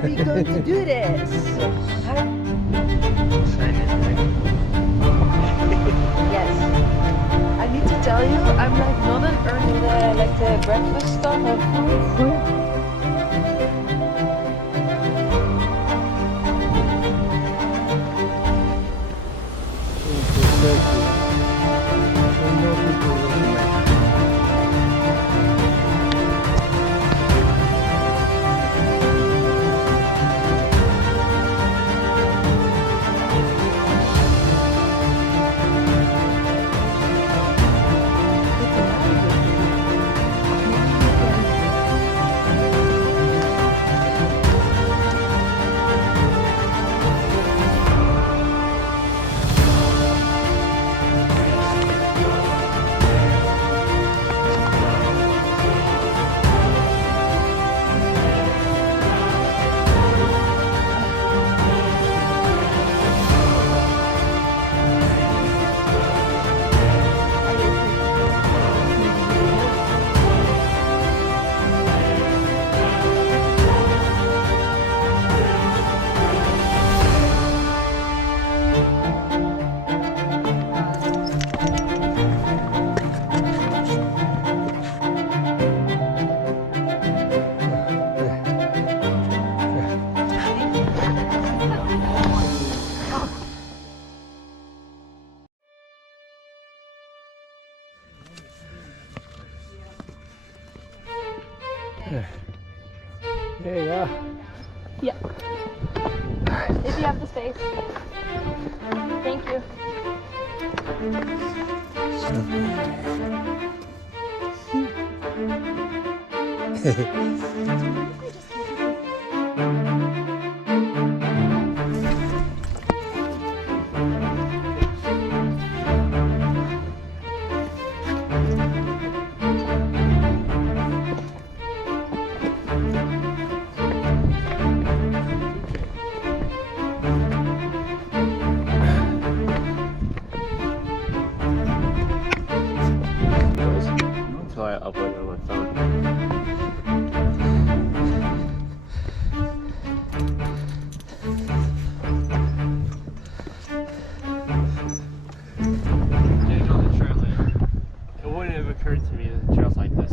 are we going to do this? Yes. I need to tell you, I'm like not an early like the breakfast stuff of food. There you go. Yeah. If you have the space. Thank you. So I upload it on my phone. Getting on the trail, it wouldn't have occurred to me that trails like this.